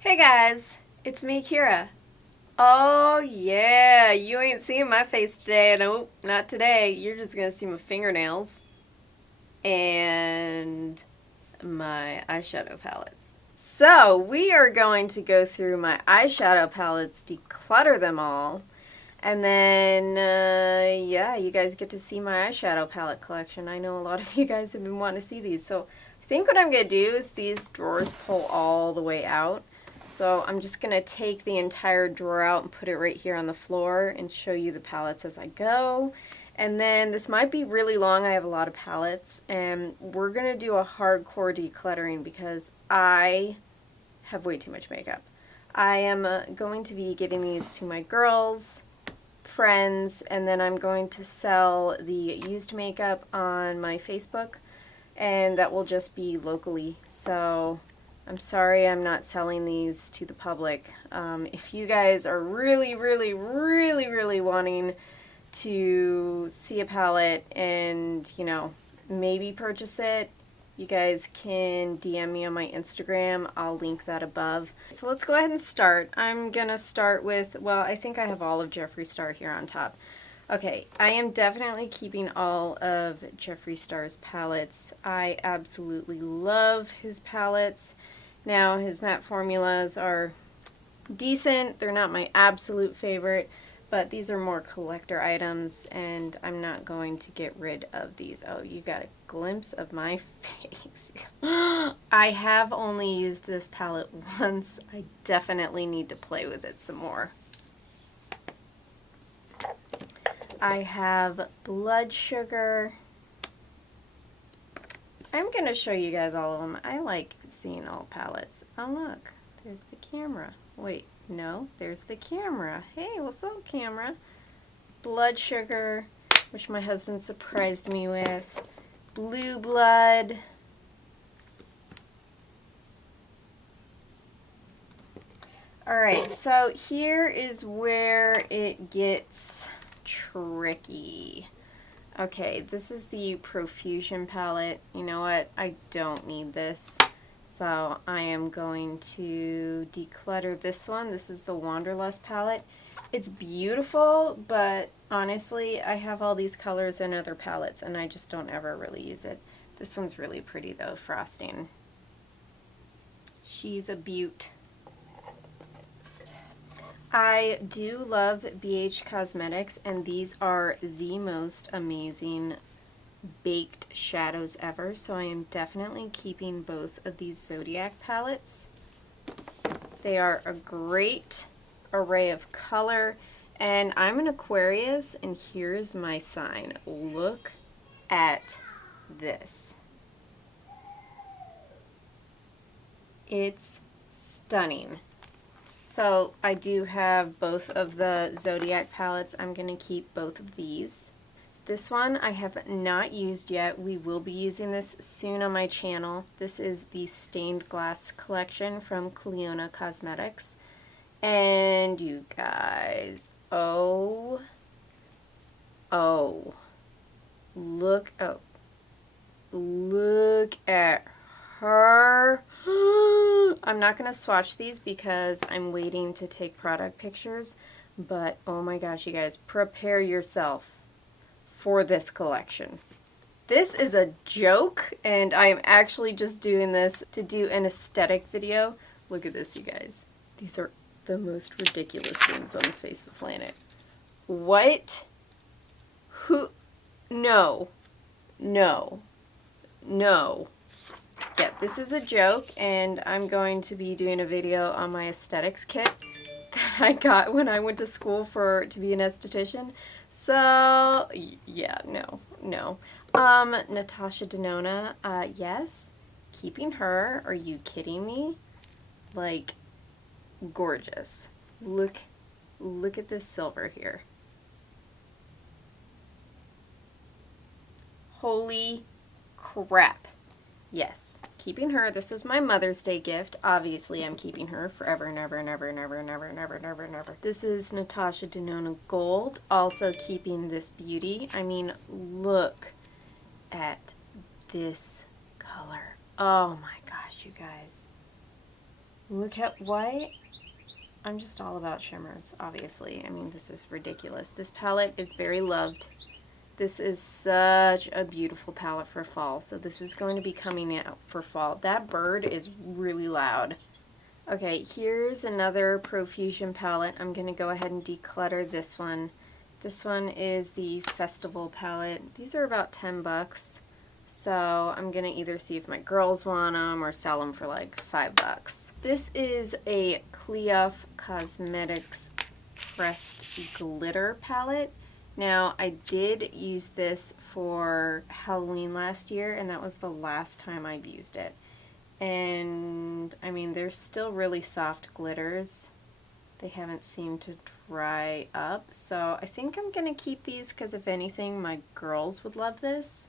Hey guys, it's me, Kira. Oh yeah, you ain't seeing my face today. Nope, not today. You're just gonna see my fingernails and my eyeshadow palettes. So, we are going to go through my eyeshadow palettes, declutter them all, and then, yeah, you guys get to see my eyeshadow palette collection. I know a lot of you guys have been wanting to see these. So, I think what I'm going to do is these drawers pull all the way out. So, I'm just going to take the entire drawer out and put it right here on the floor and show you the palettes as I go. And then this might be really long. I have a lot of palettes, and we're going to do a hardcore decluttering because I have way too much makeup. I am going to be giving these to my girls, friends, and then I'm going to sell the used makeup on my Facebook, and that will just be locally. So I'm sorry I'm not selling these to the public. If you guys are really wanting to see a palette and, you know, maybe purchase it, you guys can DM me on my Instagram. I'll link that above. So let's go ahead and start. I'm gonna start with, well, I think I have all of Jeffree Star here on top. Okay, I am definitely keeping all of Jeffree Star's palettes. I absolutely love his palettes. Now, his matte formulas are decent. They're not my absolute favorite, but these are more collector items, and I'm not going to get rid of these. Oh, you got a glimpse of my face. I have only used this palette once. I definitely need to play with it some more. I have Blood Sugar. I'm going to show you guys all of them. I like seeing all palettes. Oh, look. There's the camera. Wait, no. There's the camera. Hey, what's up, camera? Blood Sugar, which my husband surprised me with. Blue Blood. Alright, so here is where it gets tricky. Okay, this is the Profusion palette. You know what? I don't need this. So I am going to declutter this one. This is the Wanderlust palette. It's beautiful, but honestly, I have all these colors in other palettes, and I just don't ever really use it. This one's really pretty, though, Frosting. She's a beaut. I do love BH Cosmetics, and these are the most amazing baked shadows ever, so I am definitely keeping both of these Zodiac palettes. They are a great array of color, and I'm an Aquarius, and here's my sign. Look at this. It's stunning. So I do have both of the Zodiac palettes. I'm going to keep both of these. This one I have not used yet. We will be using this soon on my channel. This is the Stained Glass collection from Cleona Cosmetics. And you guys, oh, look at her. I'm not going to swatch these because I'm waiting to take product pictures, but oh my gosh, you guys, prepare yourself for this collection. This is a joke, and I am actually just doing this to do an aesthetic video. Look at this, you guys. These are the most ridiculous things on the face of the planet. What? Who? No. No. No. Yeah, this is a joke, and I'm going to be doing a video on my aesthetics kit that I got when I went to school to be an esthetician. So, yeah, no. Natasha Denona, yes, keeping her. Are you kidding me? Like, gorgeous. Look at this silver here. Holy crap. Yes, keeping her. This is my Mother's Day gift. Obviously, I'm keeping her forever and ever and ever and ever and ever and ever and ever and ever. This is Natasha Denona Gold. Also keeping this beauty. I mean, look at this color. Oh my gosh, you guys. Look at why I'm just all about shimmers, obviously. I mean, this is ridiculous. This palette is very loved. This is such a beautiful palette for fall. So this is going to be coming out for fall. That bird is really loud. Okay, here's another Profusion palette. I'm going to go ahead and declutter this one. This one is the Festival palette. These are about 10 bucks. So I'm going to either see if my girls want them or sell them for like 5 bucks. This is a Cleof Cosmetics Pressed Glitter palette. Now, I did use this for Halloween last year, and that was the last time I've used it. And, I mean, they're still really soft glitters. They haven't seemed to dry up. So I think I'm going to keep these because, if anything, my girls would love this.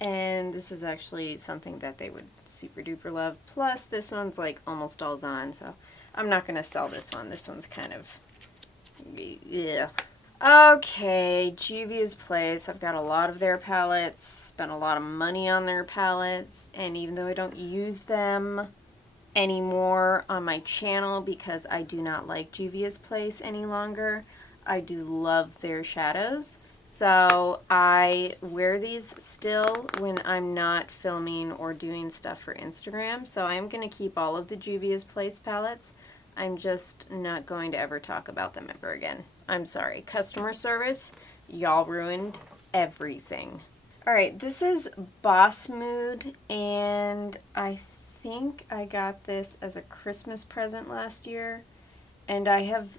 And this is actually something that they would super duper love. Plus, this one's like almost all gone, so I'm not going to sell this one. This one's kind of... ugh. Okay, Juvia's Place. I've got a lot of their palettes, spent a lot of money on their palettes, and even though I don't use them anymore on my channel because I do not like Juvia's Place any longer, I do love their shadows. So I wear these still when I'm not filming or doing stuff for Instagram. So I'm going to keep all of the Juvia's Place palettes. I'm just not going to ever talk about them ever again. I'm sorry. Customer service, y'all ruined everything. Alright, this is Boss Mood, and I think I got this as a Christmas present last year, and I have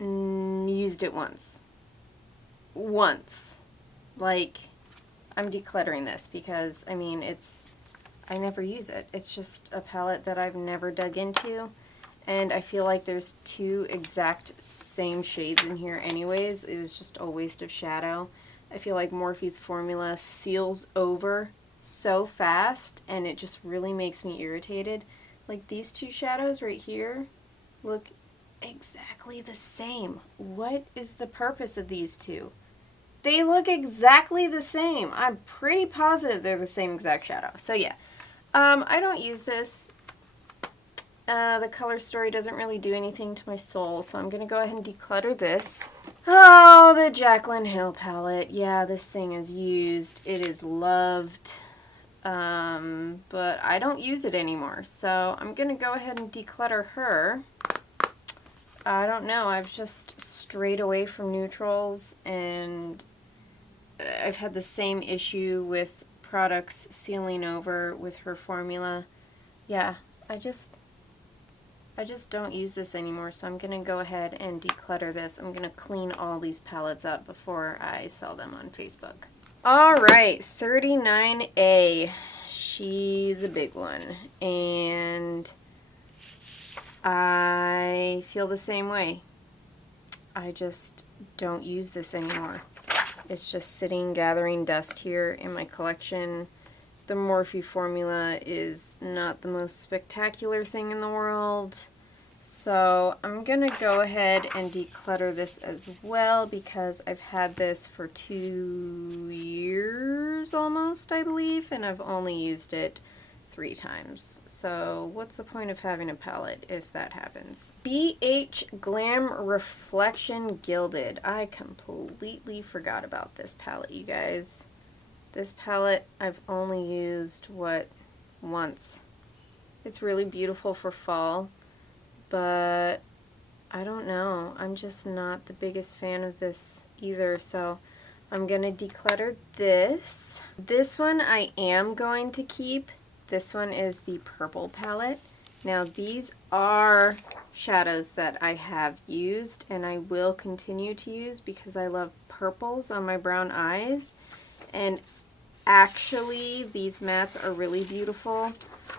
used it once. Like, I'm decluttering this because, I mean, I never use it. It's just a palette that I've never dug into. And I feel like there's 2 exact same shades in here anyways. It was just a waste of shadow. I feel like Morphe's formula seals over so fast, and it just really makes me irritated. Like, these 2 shadows right here look exactly the same. What is the purpose of these 2? They look exactly the same. I'm pretty positive they're the same exact shadow. So yeah, I don't use this. The color story doesn't really do anything to my soul, so I'm going to go ahead and declutter this. Oh, the Jaclyn Hill palette. Yeah, this thing is used. It is loved, but I don't use it anymore, so I'm going to go ahead and declutter her. I don't know, I've just strayed away from neutrals, and I've had the same issue with products sealing over with her formula. Yeah, I just don't use this anymore, so I'm going to go ahead and declutter this. I'm going to clean all these palettes up before I sell them on Facebook. Alright, 39A. She's a big one, and I feel the same way. I just don't use this anymore. It's just sitting, gathering dust here in my collection. The Morphe formula is not the most spectacular thing in the world. So I'm going to go ahead and declutter this as well because I've had this for 2 years almost, I believe, and I've only used it 3 times. So what's the point of having a palette if that happens? BH Glam Reflection Gilded. I completely forgot about this palette, you guys. This palette I've only used, once. It's really beautiful for fall, but I don't know. I'm just not the biggest fan of this either, so I'm going to declutter this. This one I am going to keep. This one is the purple palette. Now these are shadows that I have used and I will continue to use because I love purples on my brown eyes. And actually, these mattes are really beautiful.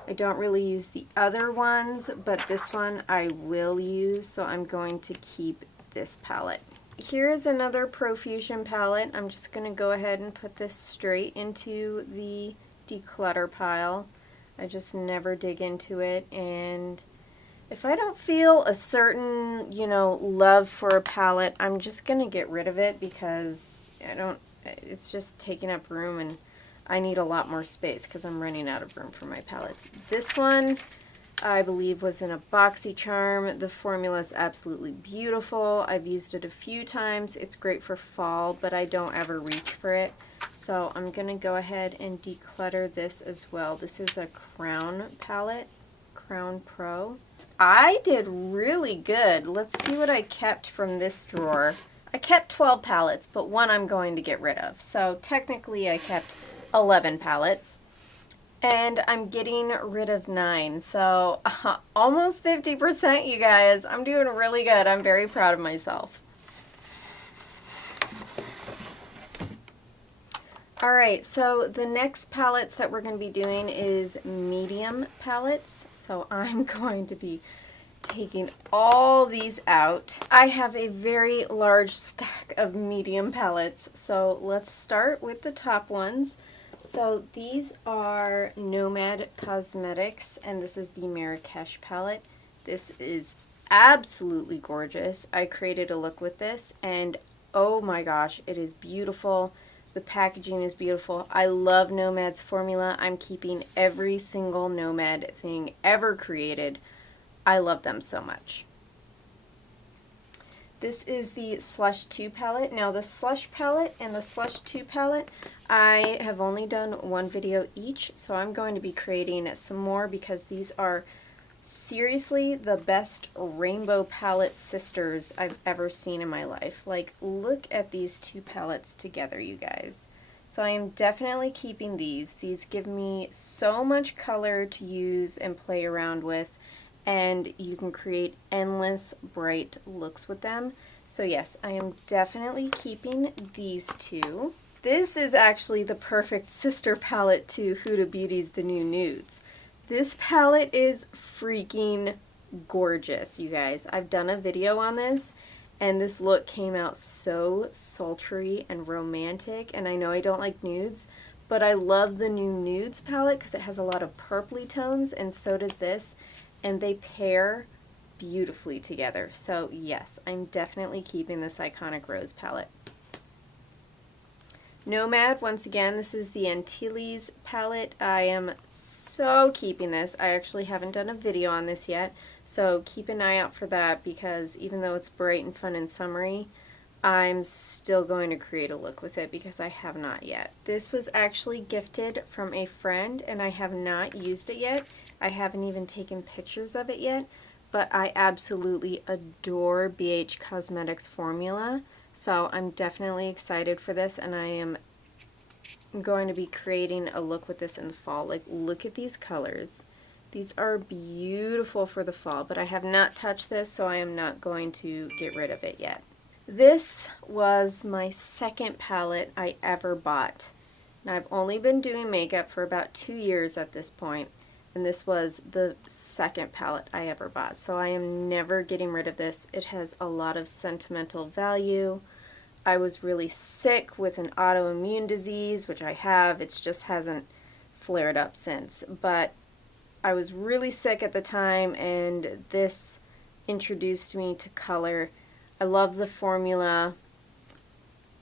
I don't really use the other ones, but this one I will use, so I'm going to keep this palette. Here's another Profusion palette. I'm just going to go ahead and put this straight into the declutter pile. I just never dig into it, and if I don't feel a certain, love for a palette, I'm just going to get rid of it because it's just taking up room and I need a lot more space because I'm running out of room for my palettes. This one I believe was in a BoxyCharm. The formula is absolutely beautiful. I've used it a few times. It's great for fall, but I don't ever reach for it. So I'm going to go ahead and declutter this as well. This is a Crown palette, Crown Pro. I did really good. Let's see what I kept from this drawer. I kept 12 palettes, but one I'm going to get rid of. So technically I kept 11 palettes. And I'm getting rid of 9, so almost 50%, you guys. I'm doing really good. I'm very proud of myself. Alright, so the next palettes that we're going to be doing is medium palettes. So I'm going to be taking all these out. I have a very large stack of medium palettes, so let's start with the top ones. So these are Nomad Cosmetics, and this is the Marrakesh palette. This is absolutely gorgeous. I created a look with this, and oh my gosh, it is beautiful. The packaging is beautiful. I love Nomad's formula. I'm keeping every single Nomad thing ever created. I love them so much. This is the Slush 2 palette. Now the Slush palette and the Slush 2 palette, I have only done one video each, so I'm going to be creating some more because these are seriously the best rainbow palette sisters I've ever seen in my life. Like, look at these two palettes together, you guys. So I am definitely keeping these. These give me so much color to use and play around with, and you can create endless bright looks with them. So yes, I am definitely keeping these two. This is actually the perfect sister palette to Huda Beauty's The New Nudes. This palette is freaking gorgeous, you guys. I've done a video on this, and this look came out so sultry and romantic, and I know I don't like nudes, but I love the New Nudes palette because it has a lot of purpley tones, and so does this. And they pair beautifully together. So yes, I'm definitely keeping this iconic rose palette. Nomad, once again, this is the Antilles palette. I am so keeping this. I actually haven't done a video on this yet, so keep an eye out for that because even though it's bright and fun and summery, I'm still going to create a look with it because I have not yet. This was actually gifted from a friend and I have not used it yet. I haven't even taken pictures of it yet, but I absolutely adore BH Cosmetics formula, so I'm definitely excited for this, and I am going to be creating a look with this in the fall. Like, look at these colors. These are beautiful for the fall, but I have not touched this, so I am not going to get rid of it yet. This was my second palette I ever bought. Now, I've only been doing makeup for about 2 years at this point, and this was the second palette I ever bought. So I am never getting rid of this. It has a lot of sentimental value. I was really sick with an autoimmune disease, which I have. It just hasn't flared up since. But I was really sick at the time, and this introduced me to color. I love the formula.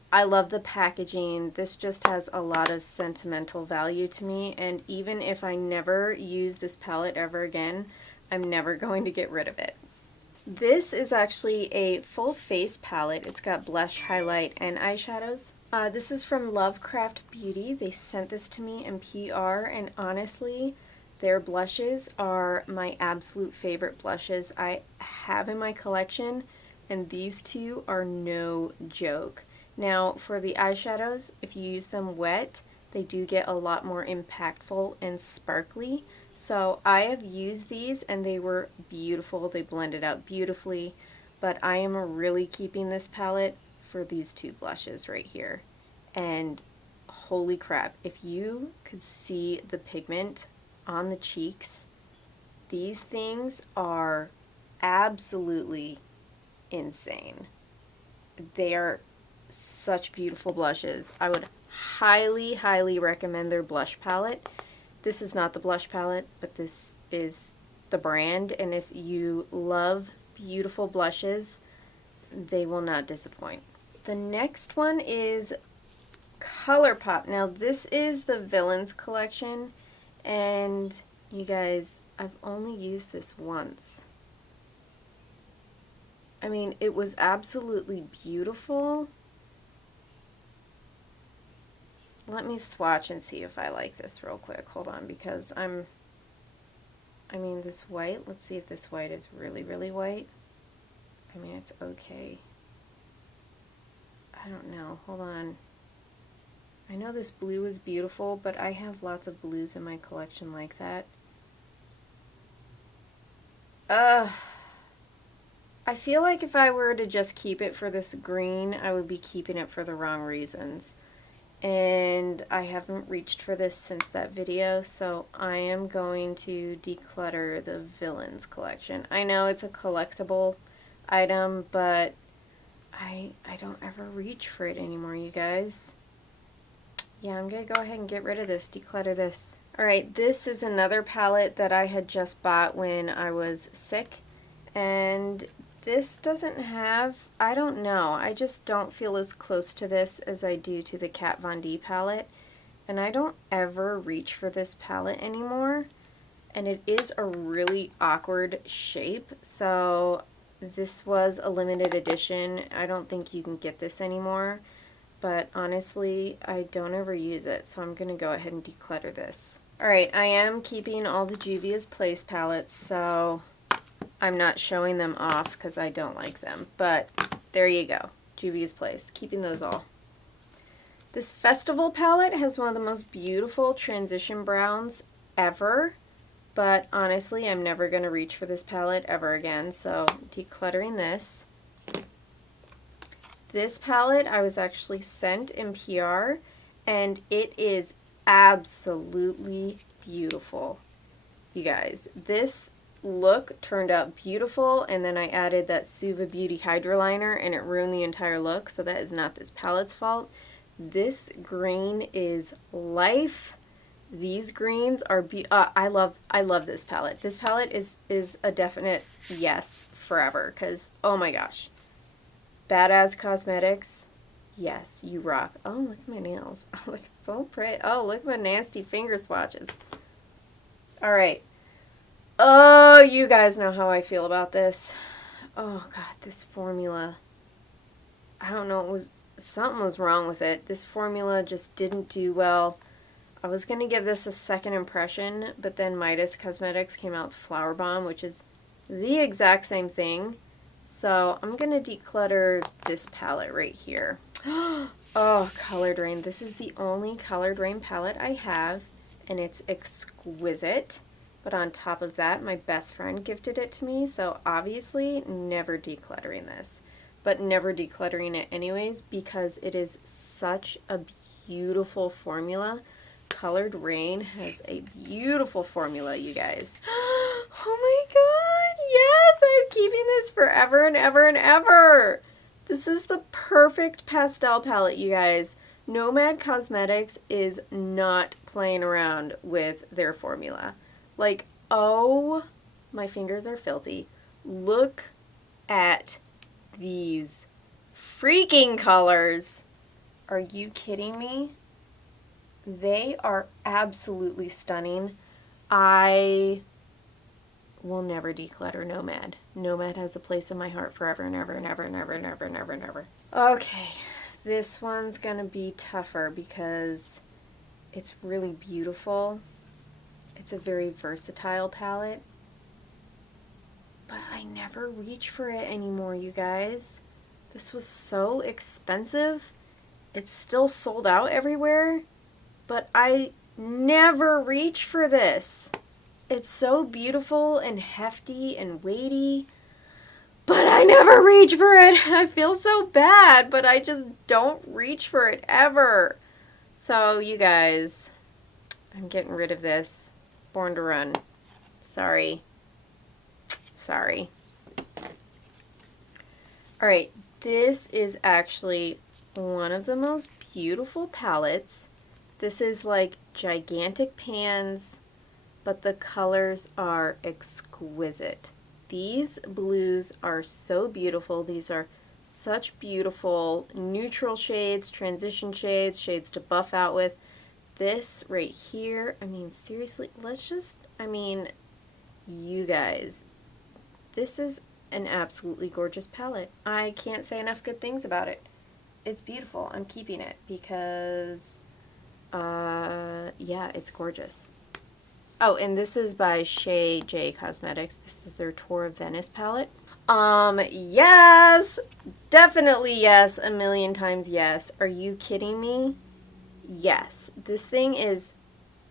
I love the packaging. This just has a lot of sentimental value to me, and even if I never use this palette ever again, I'm never going to get rid of it. This is actually a full face palette. It's got blush, highlight, and eyeshadows. This is from Lovecraft Beauty. They sent this to me in PR, and honestly, their blushes are my absolute favorite blushes I have in my collection, and these two are no joke. Now, for the eyeshadows, if you use them wet, they do get a lot more impactful and sparkly. So I have used these and they were beautiful. They blended out beautifully, but I am really keeping this palette for these two blushes right here. And holy crap, if you could see the pigment on the cheeks, these things are absolutely insane. They are such beautiful blushes. I would highly, highly recommend their blush palette. This is not the blush palette, but this is the brand, and if you love beautiful blushes, they will not disappoint. The next one is ColourPop. Now this is the Villains collection, and You guys, I've only used this once. I mean, it was absolutely beautiful. Let me swatch and see if I like this real quick. Hold on, because I mean, this white, let's see if this white is really, really white. I mean, it's okay. I don't know. Hold on. I know this blue is beautiful, but I have lots of blues in my collection like that. I feel like if I were to just keep it for this green, I would be keeping it for the wrong reasons. And I haven't reached for this since that video, so I am going to declutter the Villains collection. I know it's a collectible item, but I don't ever reach for it anymore, you guys. Yeah, I'm going to go ahead and get rid of this, declutter this. Alright, this is another palette that I had just bought when I was sick, and this doesn't have, I don't know, I just don't feel as close to this as I do to the Kat Von D palette, and I don't ever reach for this palette anymore, and it is a really awkward shape, so this was a limited edition. I don't think you can get this anymore, but honestly, I don't ever use it, so I'm going to go ahead and declutter this. Alright, I am keeping all the Juvia's Place palettes, so I'm not showing them off because I don't like them, but there you go. Juvia's Place, keeping those all. This Festival palette has one of the most beautiful transition browns ever, but honestly, I'm never going to reach for this palette ever again, so decluttering this. This palette I was actually sent in PR, and it is absolutely beautiful. You guys, this look turned out beautiful, and then I added that Suva Beauty Hydra Liner and it ruined the entire look, so that is not this palette's fault. This green is life. These greens are I love this palette. This palette is a definite yes forever, because oh my gosh. Badass Cosmetics. Yes, you rock. Oh, look at my nails. Oh, look so pretty. Oh, look at my nasty finger swatches. Alright. Oh, you guys know how I feel about this. Oh, God, this formula. I don't know, something was wrong with it. This formula just didn't do well. I was going to give this a second impression, but then Midas Cosmetics came out with Flower Bomb, which is the exact same thing. So I'm going to declutter this palette right here. Oh, Colored Rain. This is the only Colored Rain palette I have, and it's exquisite. But on top of that, my best friend gifted it to me, so obviously never decluttering this. But never decluttering it anyways, because it is such a beautiful formula. Colored Rain has a beautiful formula, you guys. Oh my god, yes, I'm keeping this forever and ever and ever. This is the perfect pastel palette, you guys. Nomad Cosmetics is not playing around with their formula. Like, oh, my fingers are filthy. Look at these freaking colors. Are you kidding me? They are absolutely stunning. I will never declutter Nomad. Nomad has a place in my heart forever and ever and ever and ever and ever and ever and ever. Okay, this one's gonna be tougher because it's really beautiful. It's a very versatile palette, but I never reach for it anymore, you guys. This was so expensive. It's still sold out everywhere, but I never reach for this. It's so beautiful and hefty and weighty, but I never reach for it. I feel so bad, but I just don't reach for it ever. So, you guys, I'm getting rid of this. Born to Run. Sorry. Sorry. Alright, this is actually one of the most beautiful palettes. This is like gigantic pans, but the colors are exquisite. These blues are so beautiful. These are such beautiful neutral shades, transition shades, shades to buff out with. this right here, I mean, seriously, let's just, I mean, you guys, this is an absolutely gorgeous palette. I can't say enough good things about it. It's beautiful. I'm keeping it because, yeah, it's gorgeous. Oh, and this is by Shay J Cosmetics. This is their Tour of Venice palette. Yes! Definitely yes. A million times yes. Are you kidding me? Yes. This thing is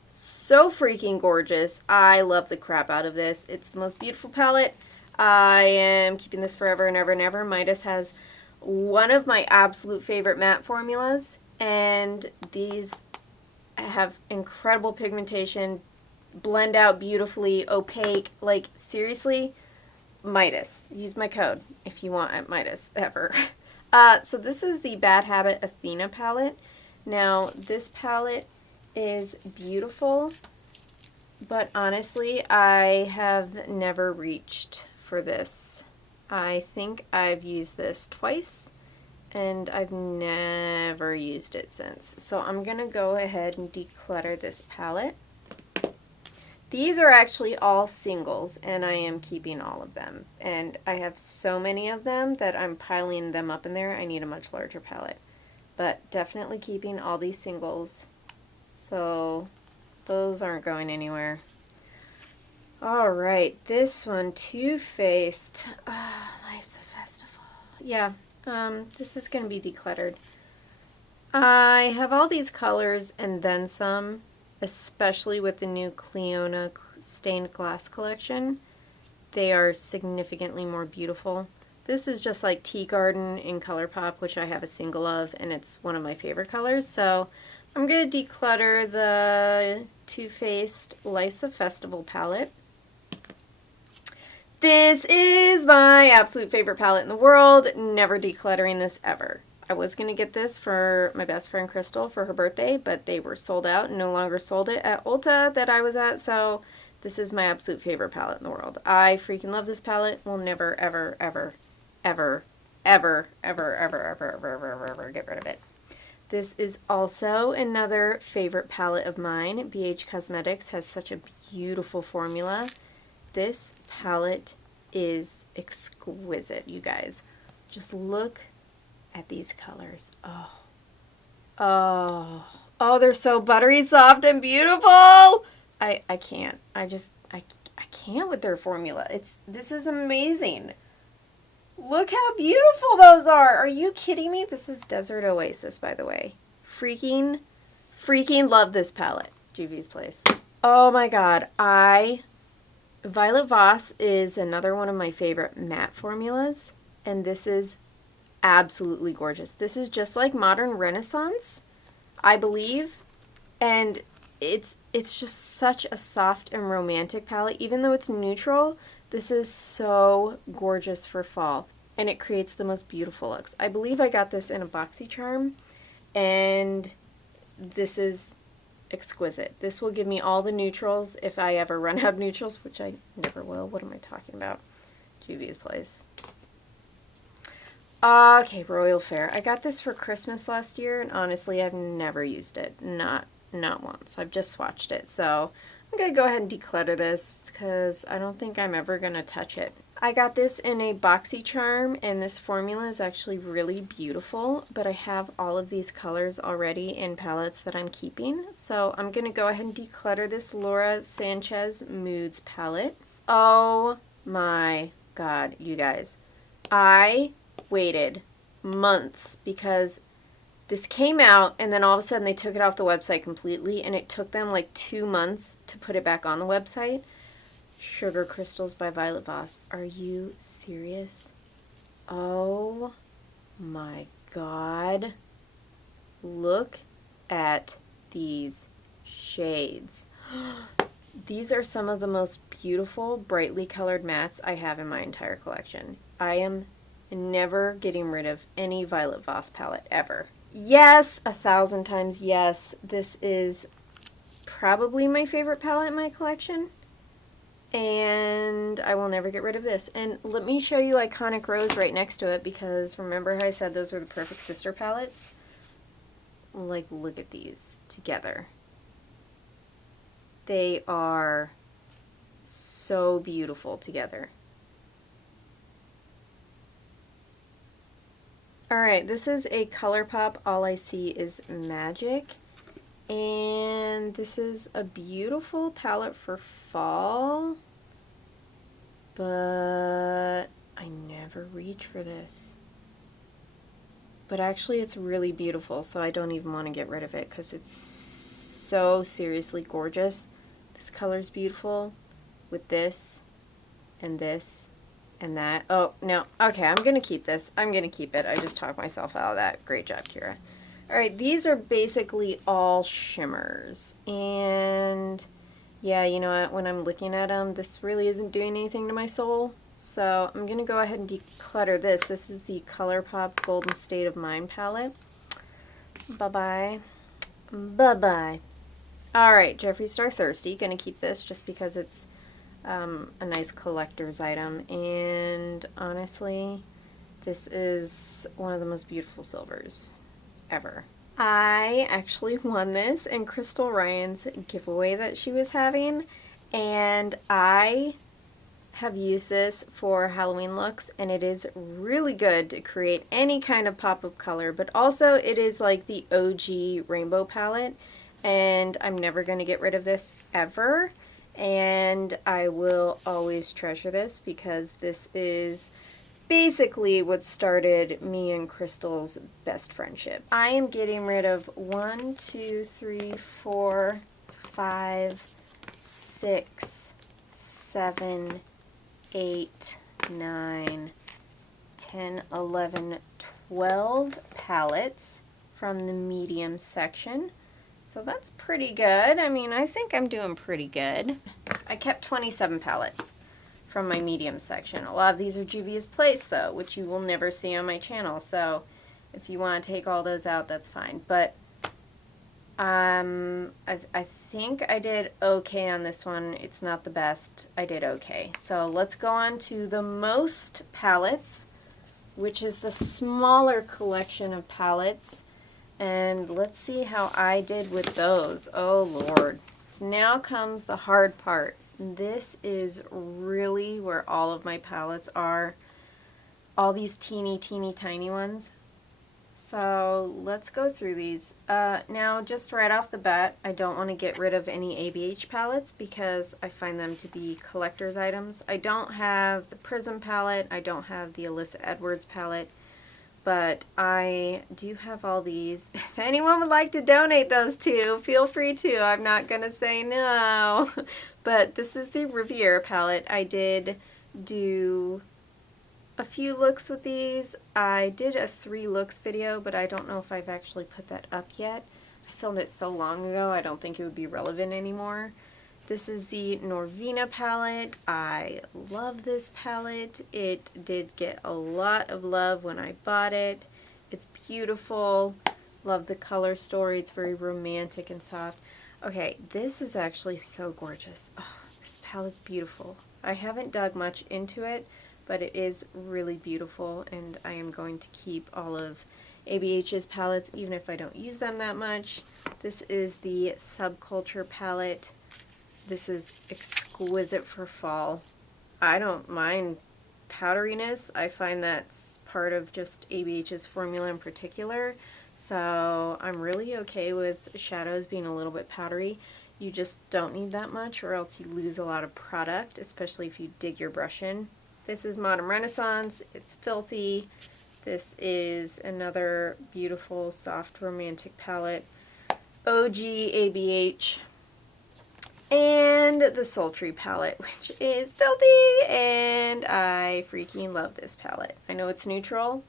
so freaking gorgeous. I love the crap out of this. It's the most beautiful palette. I am keeping this forever and ever and ever. Midas has one of my absolute favorite matte formulas, and these have incredible pigmentation, blend out beautifully, opaque. Like, seriously, Midas. Use my code if you want at Midas ever. So this is the Bad Habit Athena palette. Now, this palette is beautiful, but honestly, I have never reached for this. I think I've used this twice, and I've never used it since. So I'm going to go ahead and declutter this palette. These are actually all singles, and I am keeping all of them. And I have so many of them that I'm piling them up in there. I need a much larger palette. But definitely keeping all these singles. So those aren't going anywhere. Alright, this one, Too Faced. Life's a Festival. Yeah, this is going to be decluttered. I have all these colors and then some, especially with the new Cleona stained glass collection. They are significantly more beautiful. This is just like Tea Garden in ColourPop, which I have a single of, and it's one of my favorite colors. So I'm going to declutter the Too Faced Life's a Festival palette. This is my absolute favorite palette in the world. Never decluttering this ever. I was going to get this for my best friend Crystal for her birthday, but they were sold out and no longer sold it at Ulta that I was at, so this is my absolute favorite palette in the world. I freaking love this palette. Will never, ever, ever, ever, ever, ever, ever, ever, ever, ever, ever get rid of it. This is also another favorite palette of mine. BH Cosmetics has such a beautiful formula. This palette is exquisite, you guys. Just look at these colors. Oh, they're so buttery soft and beautiful. I can't. I can't with their formula. This is amazing. Look how beautiful those are. Are you kidding me? This is Desert Oasis, by the way. Freaking love this palette. Juvia's Place. Oh my god. Violet Voss is another one of my favorite matte formulas, and this is absolutely gorgeous. This is just like Modern Renaissance, I believe, and it's just such a soft and romantic palette. Even though it's neutral, this is so gorgeous for fall, and it creates the most beautiful looks. I believe I got this in a BoxyCharm, and this is exquisite. This will give me all the neutrals if I ever run out of neutrals, which I never will. What am I talking about? Juvia's Place. Okay, Royal Fair. I got this for Christmas last year, and honestly, I've never used it. Not once. I've just swatched it. So I'm going to go ahead and declutter this because I don't think I'm ever going to touch it. I got this in a BoxyCharm, and this formula is actually really beautiful, but I have all of these colors already in palettes that I'm keeping. So I'm going to go ahead and declutter this Laura Sanchez Moods palette. Oh my god, you guys. I waited months because this came out and then all of a sudden they took it off the website completely, and it took them like 2 months to put it back on the website. Sugar Crystals by Violet Voss. Are you serious? Oh my god. Look at these shades. These are some of the most beautiful, brightly colored mattes I have in my entire collection. I am never getting rid of any Violet Voss palette, ever. Yes, 1,000 times yes. This is probably my favorite palette in my collection, and I will never get rid of this. And let me show you Iconic Rose right next to it, because remember how I said those were the perfect sister palettes? Like, look at these together. They are so beautiful together. Alright, this is a ColourPop All I See Is Magic. And this is a beautiful palette for fall, but I never reach for this. But actually it's really beautiful, so I don't even want to get rid of it because it's so seriously gorgeous. This color's beautiful with this and this and that. Oh, no. Okay, I'm going to keep this. I'm going to keep it. I just talked myself out of that. Great job, Kira. Alright, these are basically all shimmers, and yeah, you know what, when I'm looking at them, this really isn't doing anything to my soul, so I'm going to go ahead and declutter this. This is the ColourPop Golden State of Mind palette. Bye-bye. Bye-bye. Alright, Jeffree Star Thirsty, going to keep this just because it's a nice collector's item, and honestly, this is one of the most beautiful silvers ever. I actually won this in Crystal Ryan's giveaway that she was having, and I have used this for Halloween looks, and it is really good to create any kind of pop of color, but also it is like the OG rainbow palette, and I'm never going to get rid of this ever, and I will always treasure this because this is basically what started me and Crystal's best friendship. I am getting rid of 1, 2, 3, 4, 5, 6, 7, 8, 9, 10, 11, 12 palettes from the medium section. So that's pretty good. I mean, I think I'm doing pretty good. I kept 27 palettes from my medium section. A lot of these are Juvia's Place though, which you will never see on my channel, so if you want to take all those out, that's fine. But I think I did okay on this one. It's not the best. I did okay. So let's go on to the most palettes, which is the smaller collection of palettes, and let's see how I did with those. Oh Lord. So now comes the hard part. This is really where all of my palettes are. All these teeny tiny ones. So let's go through these. Now just right off the bat, I don't want to get rid of any ABH palettes because I find them to be collector's items. I don't have the Prism palette. I don't have the Alyssa Edwards palette. But I do have all these. If anyone would like to donate those to, feel free to. I'm not going to say no. But this is the Riviera palette. I did do a few looks with these. I did a 3 looks video, but I don't know if I've actually put that up yet. I filmed it so long ago, I don't think it would be relevant anymore. This is the Norvina palette. I love this palette. It did get a lot of love when I bought it. It's beautiful. Love the color story. It's very romantic and soft. Okay, this is actually so gorgeous. Oh, this palette's beautiful. I haven't dug much into it, but it is really beautiful, and I am going to keep all of ABH's palettes even if I don't use them that much. This is the Subculture palette. This is exquisite for fall. I don't mind powderiness. I find that's part of just ABH's formula in particular. So I'm really okay with shadows being a little bit powdery. You just don't need that much or else you lose a lot of product, especially if you dig your brush in. This is Modern Renaissance. It's filthy. This is another beautiful, soft, romantic palette. OG ABH. And the Sultry palette, which is filthy, and I freaking love this palette. I know it's neutral,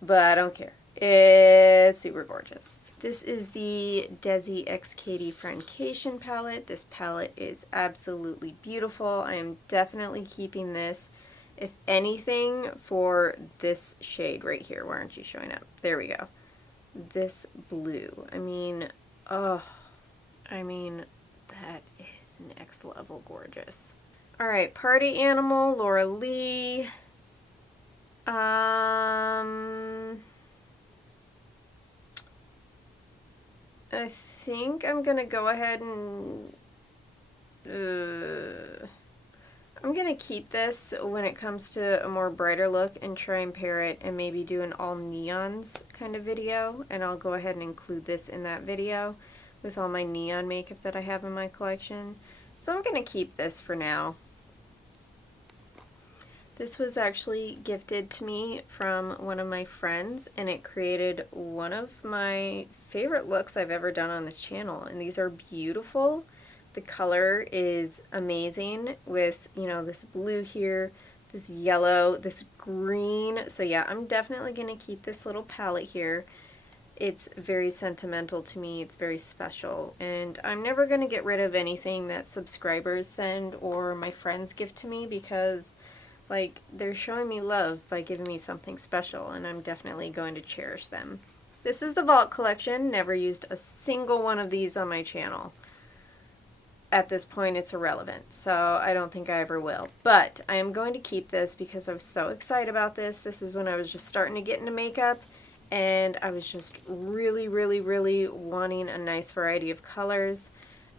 but I don't care. It's super gorgeous. This is the Desi X Katie Francation palette. This palette is absolutely beautiful. I am definitely keeping this, if anything, for this shade right here. Why aren't you showing up? There we go. This blue. I mean, that is next level gorgeous. Alright, Party Animal, Laura Lee. I think I'm going to go ahead and I'm gonna keep this when it comes to a more brighter look and try and pair it and maybe do an all neons kind of video, and I'll go ahead and include this in that video with all my neon makeup that I have in my collection. So I'm gonna keep this for now. This was actually gifted to me from one of my friends, and it created one of my favorite looks I've ever done on this channel, and these are beautiful. The color is amazing with, you know, this blue here, this yellow, this green. So yeah, I'm definitely going to keep this little palette here. It's very sentimental to me. It's very special. And I'm never going to get rid of anything that subscribers send or my friends give to me because, like, they're showing me love by giving me something special, and I'm definitely going to cherish them. This is the Vault collection. Never used a single one of these on my channel. At this point, it's irrelevant, so I don't think I ever will. But I am going to keep this because I was so excited about this. This is when I was just starting to get into makeup, and I was just really, really, really wanting a nice variety of colors.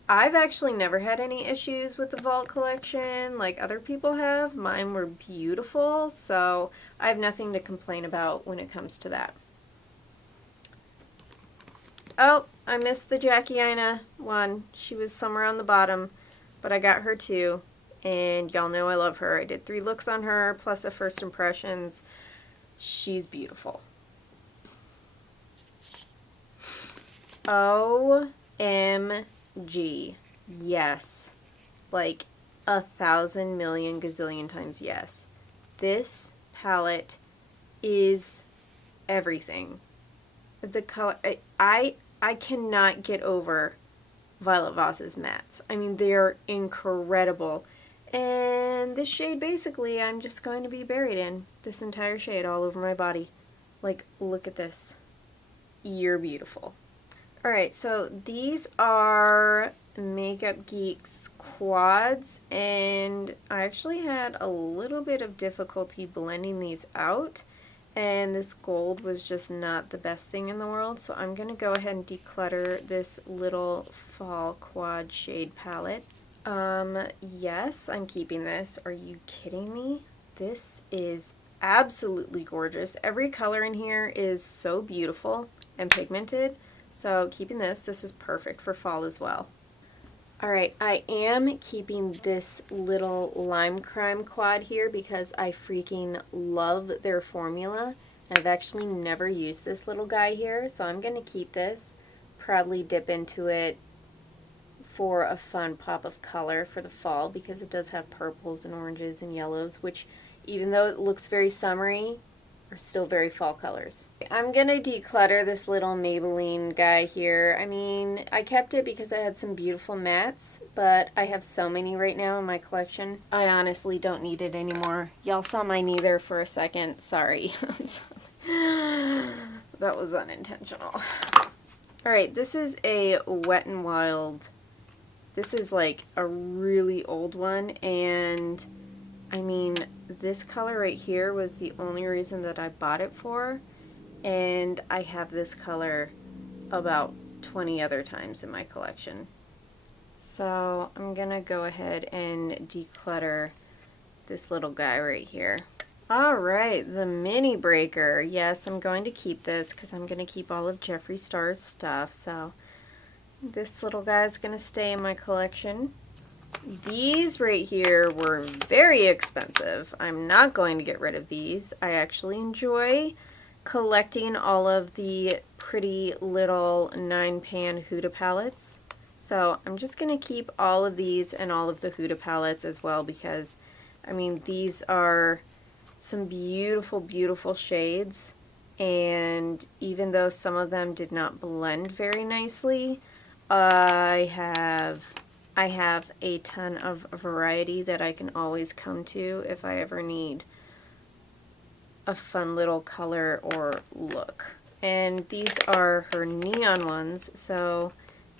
I've actually never had any issues with the Vault collection like other people have. Mine were beautiful, so I have nothing to complain about when it comes to that. Oh, I missed the Jackie Aina one. She was somewhere on the bottom, but I got her too, and y'all know I love her. I did 3 looks on her, plus a first impressions. She's beautiful. OMG. Yes. Like 1,000 million gazillion times yes. This palette is everything. The color, I cannot get over Violet Voss's mattes. I mean, they're incredible. And this shade, basically, I'm just going to be buried in. This entire shade all over my body. Like, look at this. You're beautiful. Alright, so these are Makeup Geek's quads, and I actually had a little bit of difficulty blending these out. And this gold was just not the best thing in the world, so I'm going to go ahead and declutter this little fall quad shade palette. Yes, I'm keeping this. Are you kidding me? This is absolutely gorgeous. Every color in here is so beautiful and pigmented, so keeping this. This is perfect for fall as well. Alright, I am keeping this little Lime Crime quad here because I freaking love their formula. I've actually never used this little guy here, so I'm going to keep this. Probably dip into it for a fun pop of color for the fall because it does have purples and oranges and yellows, which even though it looks very summery, are still very fall colors. I'm gonna declutter this little Maybelline guy here. I mean, I kept it because I had some beautiful mattes, but I have so many right now in my collection. I honestly don't need it anymore. Y'all saw my knee there for a second. Sorry. That was unintentional. Alright, this is a Wet n Wild. This is like a really old one, and I mean, this color right here was the only reason that I bought it for, and I have this color about 20 other times in my collection. So I'm gonna go ahead and declutter this little guy right here. Alright, the Mini Breaker. Yes, I'm going to keep this because I'm going to keep all of Jeffree Star's stuff, so this little guy is going to stay in my collection. These right here were very expensive. I'm not going to get rid of these. I actually enjoy collecting all of the pretty little 9-pan Huda palettes. So I'm just going to keep all of these and all of the Huda palettes as well because, I mean, these are some beautiful, beautiful shades. And even though some of them did not blend very nicely, I have a ton of variety that I can always come to if I ever need a fun little color or look. And these are her neon ones, so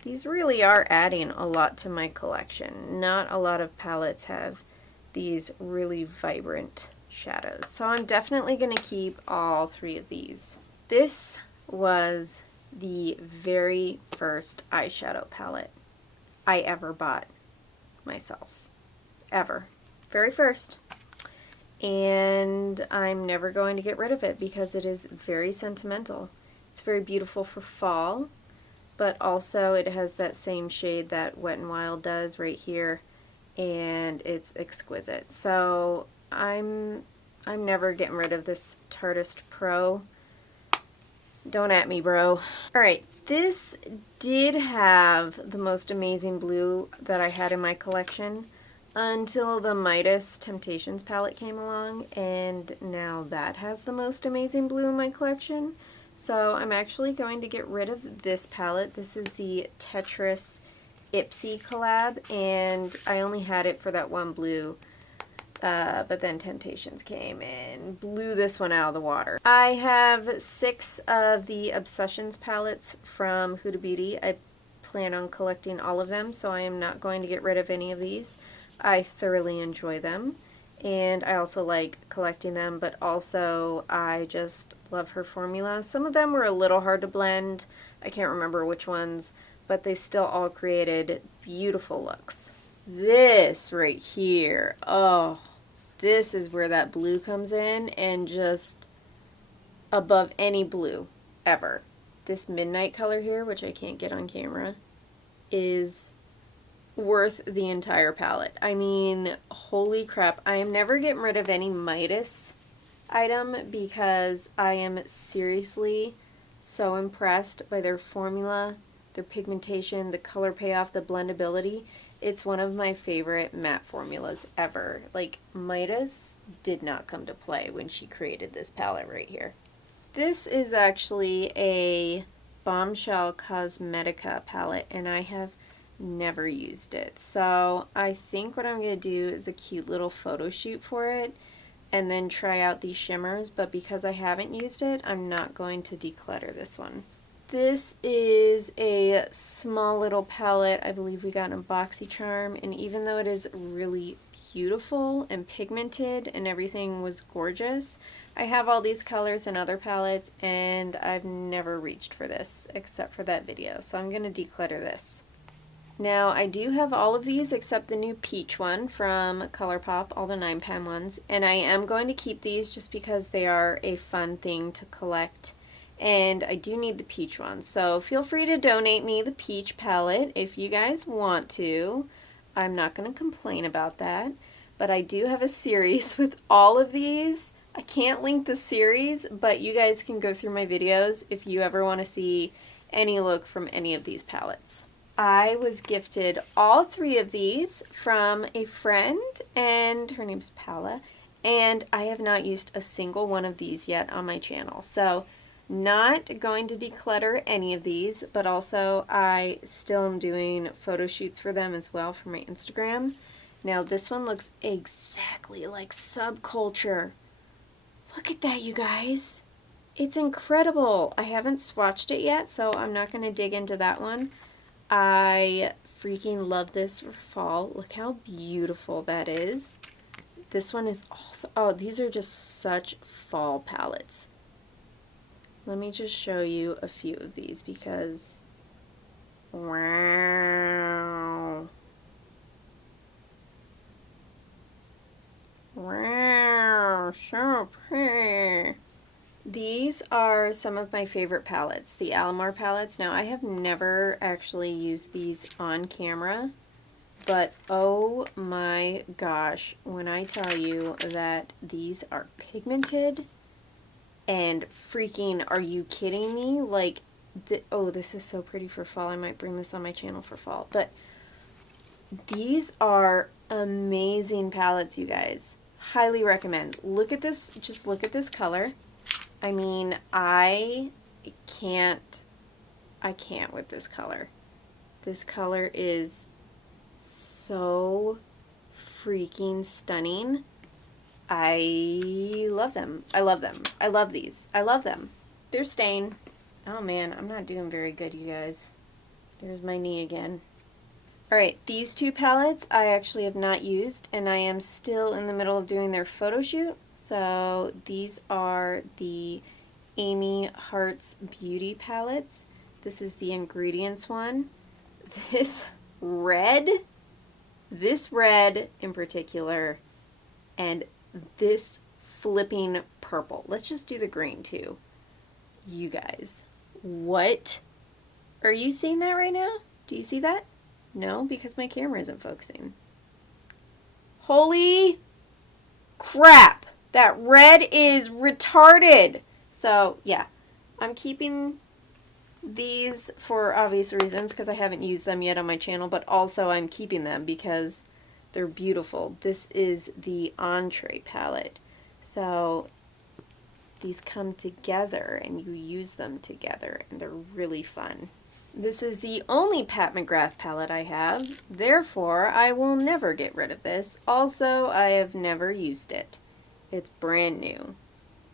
these really are adding a lot to my collection. Not a lot of palettes have these really vibrant shadows, so I'm definitely going to keep all 3 of these. This was the very first eyeshadow palette I ever bought. myself. Ever. Very first. And I'm never going to get rid of it because it is very sentimental. It's very beautiful for fall, but also it has that same shade that Wet n Wild does right here, and it's exquisite. So I'm never getting rid of this Tartist Pro. Don't at me, bro. Alright, this did have the most amazing blue that I had in my collection until the Midas Temptations palette came along, and now that has the most amazing blue in my collection. So I'm actually going to get rid of this palette. This is the Tetris Ipsy collab, and I only had it for that one blue, but then Temptations came and blew this one out of the water. I have 6 of the Obsessions palettes from Huda Beauty. I plan on collecting all of them, so I am not going to get rid of any of these. I thoroughly enjoy them, and I also like collecting them, but also I just love her formula. Some of them were a little hard to blend. I can't remember which ones, but they still all created beautiful looks. This right here, oh, this is where that blue comes in, and just above any blue ever. This midnight color here, which I can't get on camera, is worth the entire palette. I mean, holy crap. I am never getting rid of any Midas item because I am seriously so impressed by their formula, their pigmentation, the color payoff, the blendability. It's one of my favorite matte formulas ever. Like, Midas did not come to play when she created this palette right here. This is actually a Bombshell Cosmetica palette, and I have never used it. So I think what I'm going to do is a cute little photo shoot for it and then try out these shimmers, but because I haven't used it, I'm not going to declutter this one. This is a small little palette. I believe we got in BoxyCharm, and even though it is really beautiful and pigmented and everything was gorgeous, I have all these colors in other palettes and I've never reached for this except for that video, so I'm going to declutter this. Now, I do have all of these except the new peach one from ColourPop, all the 9-pan ones, and I am going to keep these just because they are a fun thing to collect, and I do need the peach one. So feel free to donate me the peach palette if you guys want to. I'm not going to complain about that, but I do have a series with all of these. I can't link the series, but you guys can go through my videos if you ever want to see any look from any of these palettes. I was gifted all 3 of these from a friend, and her name's Paula, and I have not used a single one of these yet on my channel. So not going to declutter any of these, but also I still am doing photo shoots for them as well for my Instagram. Now this one looks exactly like Subculture. Look at that, you guys. It's incredible. I haven't swatched it yet, so I'm not going to dig into that one. I freaking love this for fall. Look how beautiful that is. This one is also, oh, these are just such fall palettes. Let me just show you a few of these because, wow. Wow, so pretty. These are some of my favorite palettes, the Alamar palettes. Now, I have never actually used these on camera, but oh my gosh, when I tell you that these are pigmented and freaking, are you kidding me? Like, oh, this is so pretty for fall. I might bring this on my channel for fall, but these are amazing palettes, you guys. Highly recommend. Look at this, just look at this color. I mean, I can't with this color. This color is so freaking stunning. I love them. I love them. I love these. I love them. They're staying. Oh man, I'm not doing very good, you guys. There's my knee again. Alright, these 2 palettes I actually have not used, and I am still in the middle of doing their photo shoot. So these are the Amy Hearts Beauty palettes. This is the ingredients one. This red this red in particular, and this flipping purple. Let's just do the green too. You guys, what? Are you seeing that right now? Do you see that? No, because my camera isn't focusing. Holy crap! That red is retarded! So, yeah, I'm keeping these for obvious reasons because I haven't used them yet on my channel, but also I'm keeping them because they're beautiful. This is the Entree palette. So these come together and you use them together and they're really fun. This is the only Pat McGrath palette I have, therefore I will never get rid of this. Also, I have never used it. It's brand new.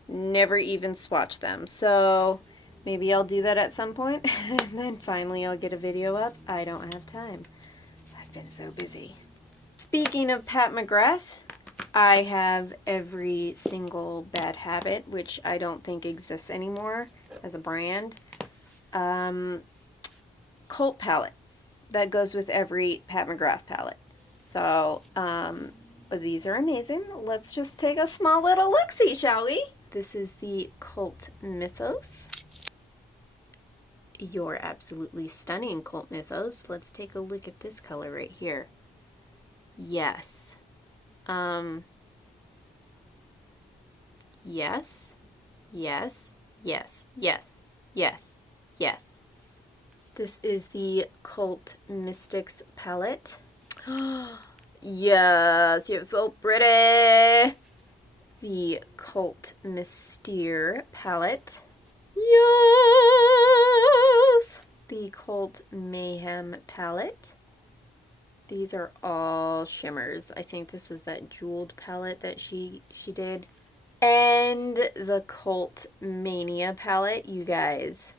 Never even swatched them, so maybe I'll do that at some point, and then finally I'll get a video up. I don't have time. I've been so busy. Speaking of Pat McGrath, I have every single Bad Habit, which I don't think exists anymore as a brand. Cult palette that goes with every Pat McGrath palette. So, these are amazing. Let's just take a small little look-see, shall we? This is the Cult Mythos. You're absolutely stunning, Cult Mythos. Let's take a look at this color right here. Yes. Yes. Yes. Yes. Yes. Yes. Yes. This is the Cult Mystics palette. Yes, you're so pretty. The Cult Mystere palette. Yes! The Cult Mayhem palette. These are all shimmers. I think this was that jeweled palette that she did. And the Cult Mania palette. You guys,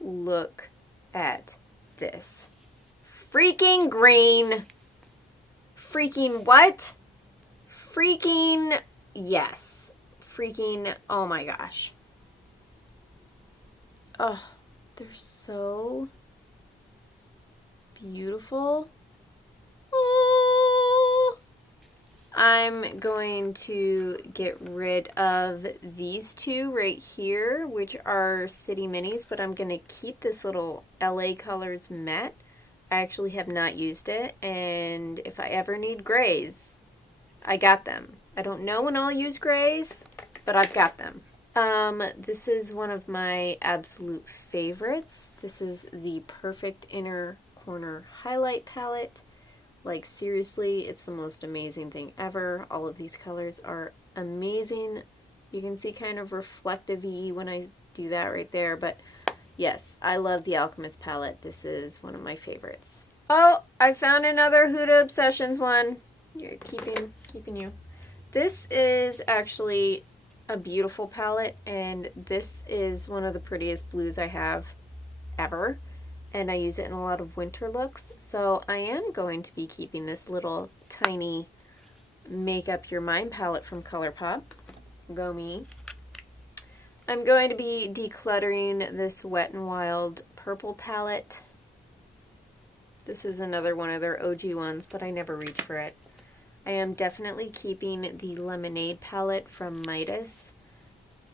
look at this. Freaking green. Freaking what? Freaking yes. Freaking, oh my gosh. Oh, they're so beautiful. Oh. I'm going to get rid of these two right here, which are City Minis, but I'm going to keep this little LA Colors matte. I actually have not used it, and if I ever need grays, I got them. I don't know when I'll use grays, but I've got them. This is one of my absolute favorites. This is the Perfect Inner Corner Highlight Palette. Like, seriously, it's the most amazing thing ever. All of these colors are amazing. You can see kind of reflective-y when I do that right there, but yes, I love the Alchemist palette. This is one of my favorites. Oh, I found another Huda Obsessions one. You're keeping you. This is actually a beautiful palette, and this is one of the prettiest blues I have ever. And I use it in a lot of winter looks, so I am going to be keeping this little tiny Make Up Your Mind palette from ColourPop. Go me. I'm going to be decluttering this Wet n Wild purple palette. This is another one of their OG ones, but I never reach for it. I am definitely keeping the Lemonade palette from Midas.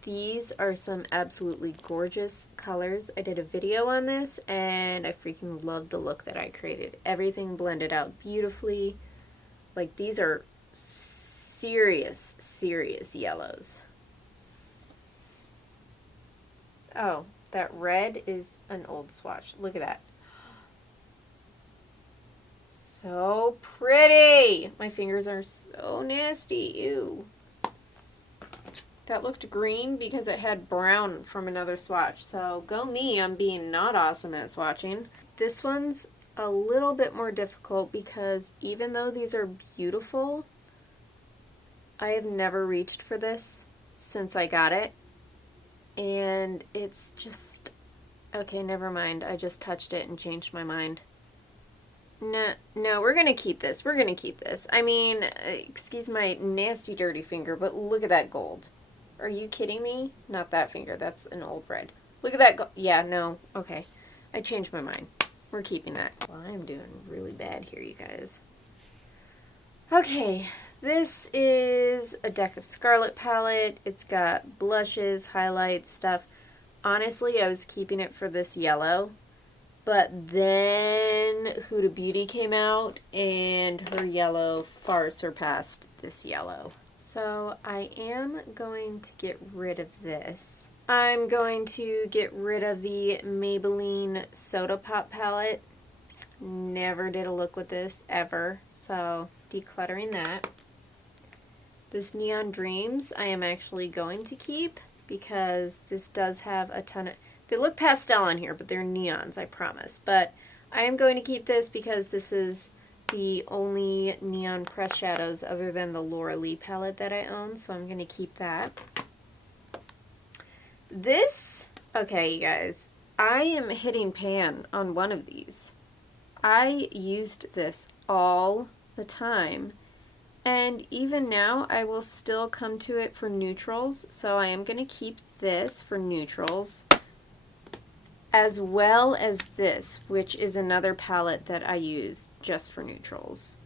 These are some absolutely gorgeous colors. I did a video on this, and I freaking loved the look that I created. Everything blended out beautifully. Like, these are serious, serious yellows. Oh, that red is an old swatch. Look at that. So pretty! My fingers are so nasty. Ew. That looked green because it had brown from another swatch. So go me, I'm being not awesome at swatching. This one's a little bit more difficult because even though these are beautiful, I have never reached for this since I got it. And it's just, okay, never mind. I just touched it and changed my mind. No, we're going to keep this. We're going to keep this. I mean, excuse my nasty, dirty finger, but look at that gold. Are you kidding me? Not that finger. That's an old red. Look at that gold. Yeah, no. Okay. I changed my mind. We're keeping that. Well, I'm doing really bad here, you guys. Okay, this is a Deck of Scarlet palette. It's got blushes, highlights, stuff. Honestly, I was keeping it for this yellow, but then Huda Beauty came out and her yellow far surpassed this yellow. So I am going to get rid of this. I'm going to get rid of the Maybelline Soda Pop palette. Never did a look with this ever, so decluttering that. This Neon Dreams I am actually going to keep because this does have a ton of... They look pastel on here, but they're neons, I promise. But I am going to keep this because this is the only neon press shadows other than the Laura Lee palette that I own, so I'm going to keep that. This, okay, you guys, I am hitting pan on one of these. I used this all the time, and even now I will still come to it for neutrals, so I am going to keep this for neutrals, as well as this, which is another palette that I use just for neutrals.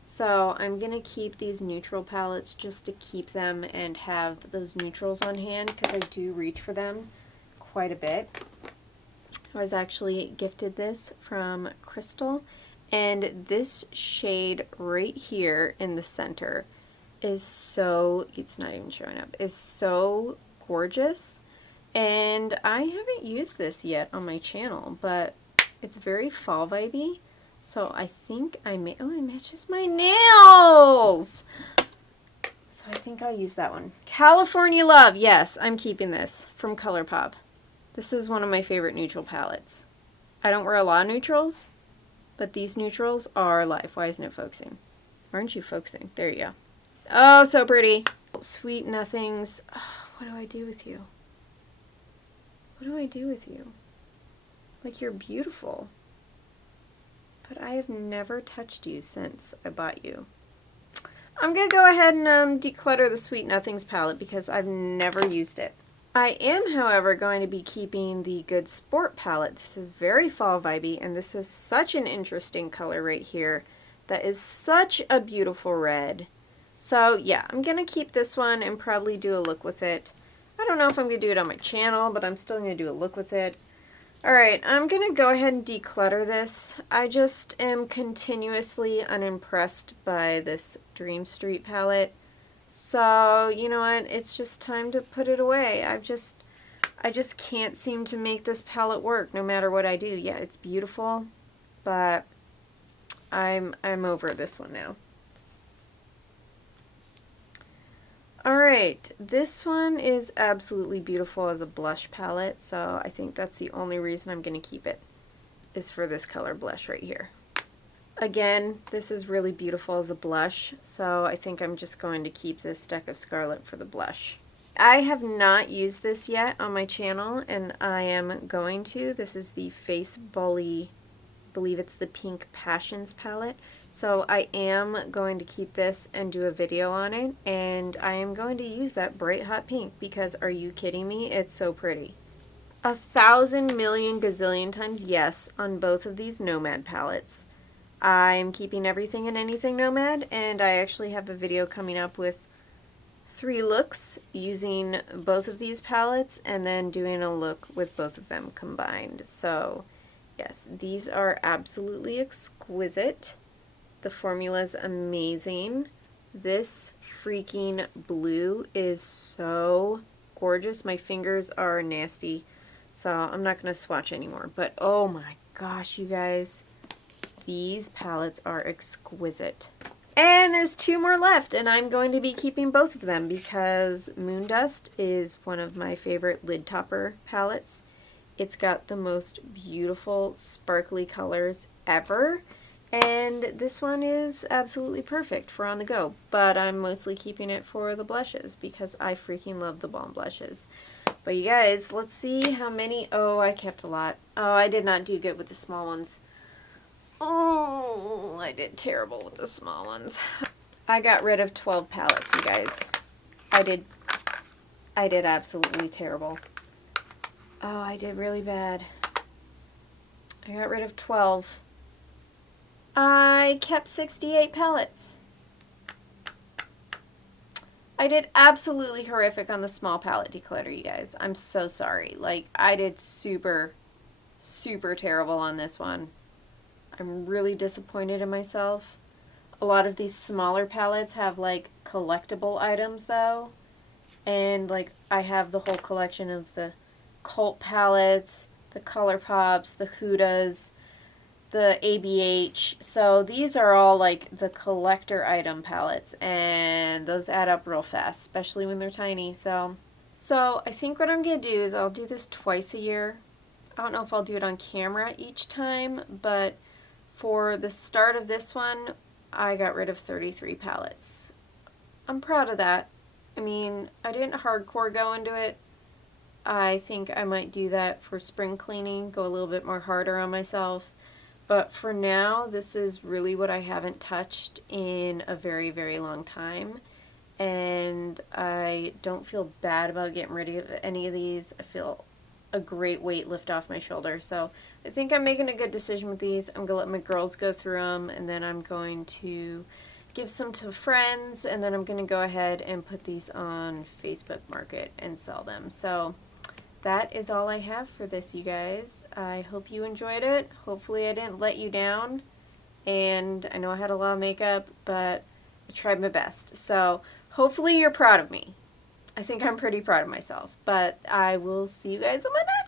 So I'm going to keep these neutral palettes just to keep them and have those neutrals on hand because I do reach for them quite a bit. I was actually gifted this from Crystal, and this shade right here in the center is so, it's not even showing up, is so gorgeous. And I haven't used this yet on my channel, but it's very fall vibey. So I think I may, oh, it matches my nails! So I think I'll use that one. California Love, yes, I'm keeping this from ColourPop. This is one of my favorite neutral palettes. I don't wear a lot of neutrals, but these neutrals are life. Why isn't it focusing? Aren't you focusing? There you go. Oh, so pretty. Sweet Nothings. Oh, what do I do with you? What do I do with you? Like, you're beautiful. But I have never touched you since I bought you. I'm going to go ahead and declutter the Sweet Nothings palette because I've never used it. I am, however, going to be keeping the Good Sport palette. This is very fall vibey, and this is such an interesting color right here. That is such a beautiful red. So yeah, I'm going to keep this one and probably do a look with it. I don't know if I'm going to do it on my channel, but I'm still going to do a look with it. Alright, I'm going to go ahead and declutter this. I just am continuously unimpressed by this Dream Street palette. So, you know what, it's just time to put it away. I just can't seem to make this palette work no matter what I do. Yeah, it's beautiful, but I'm over this one now. Alright, this one is absolutely beautiful as a blush palette, so I think that's the only reason I'm going to keep it, is for this color blush right here. Again, this is really beautiful as a blush, so I think I'm just going to keep this Deck of Scarlet for the blush. I have not used this yet on my channel, and I am going to. This is the Face Bully, I believe it's the Pink Passions palette. So I am going to keep this and do a video on it, and I am going to use that bright hot pink because, are you kidding me? It's so pretty. 1,000 million gazillion times yes on both of these Nomad palettes. I'm keeping everything and anything Nomad, and I actually have a video coming up with 3 looks using both of these palettes and then doing a look with both of them combined. So yes, these are absolutely exquisite. The formula is amazing. This freaking blue is so gorgeous. My fingers are nasty, so I'm not going to swatch anymore. But oh my gosh, you guys, these palettes are exquisite. And there's 2 more left, and I'm going to be keeping both of them because Moondust is one of my favorite lid topper palettes. It's got the most beautiful sparkly colors ever. And this one is absolutely perfect for on the go, but I'm mostly keeping it for the blushes because I freaking love the balm blushes. But you guys, let's see how many. Oh, I kept a lot. Oh, I did not do good with the small ones. Oh, I did terrible with the small ones. I got rid of 12 palettes, you guys. I did absolutely terrible. Oh, I did really bad. I got rid of 12. I kept 68 palettes. I did absolutely horrific on the small palette declutter, you guys. I'm so sorry. Like, I did super, super terrible on this one. I'm really disappointed in myself. A lot of these smaller palettes have, like, collectible items, though. And, like, I have the whole collection of the Cult palettes, the Color Pops, the Hudas, the ABH. So these are all like the collector item palettes, and those add up real fast, especially when they're tiny. So I think what I'm going to do is I'll do this twice a year. I don't know if I'll do it on camera each time, but for the start of this one, I got rid of 33 palettes. I'm proud of that. I mean, I didn't hardcore go into it. I think I might do that for spring cleaning, go a little bit more harder on myself. But for now, this is really what I haven't touched in a very, very long time. And I don't feel bad about getting rid of any of these. I feel a great weight lift off my shoulder. So I think I'm making a good decision with these. I'm going to let my girls go through them, and then I'm going to give some to friends, and then I'm going to go ahead and put these on Facebook Market and sell them. So that is all I have for this, you guys. I hope you enjoyed it. Hopefully I didn't let you down. And I know I had a lot of makeup, but I tried my best. So hopefully you're proud of me. I think I'm pretty proud of myself. But I will see you guys on my next